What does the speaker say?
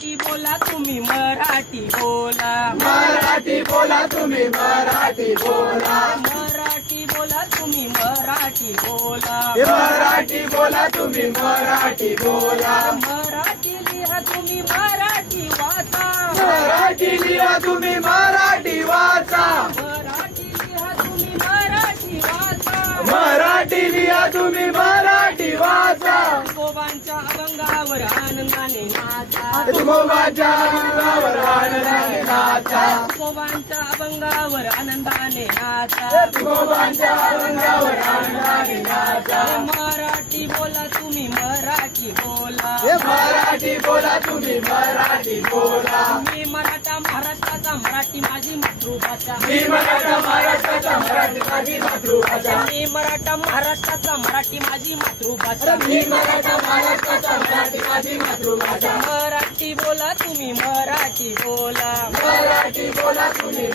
मराठी बोला तुम्ही मराठी बोला मराठी बोला तुम्ही मराठी बोला मराठी बोला तुम्ही मराठी बोला मराठी बोला तुम्ही मराठी बोला मराठी लिहा तुम्ही मराठी वाचा मराठी लिहा तुम्ही मराठी वाचा मराठी लिहा तुम्ही मराठी वाचा मराठी लिहा तुम्ही मराठी वाचा तुकोबांच्या अभंगावर आनंदाने नाचा तुकोबांच्या अंगावर आनंदाने नाचा तुकोबांच्या अभंगावर आनंदाने नाचा तुकोबांच्या अंगावर आनंदाने नाचा मराठी बोला तुम्ही मराठी बोला मराठी बोला तुम्ही मराठी बोला मी मराठा महाराष्ट्राचा मराठी माझी मातृभाषा मी मराठा महाराष्ट्राचा मराठी माझी मातृभाषा मी मराठा महाराष्ट्राचा मराठी माझी मातृभाषा मी मराठा महाराष्ट्राचा मराठी माझी मातृभाषा मराठी बोला तुम्ही मराठी बोला मराठी बोला तुम्ही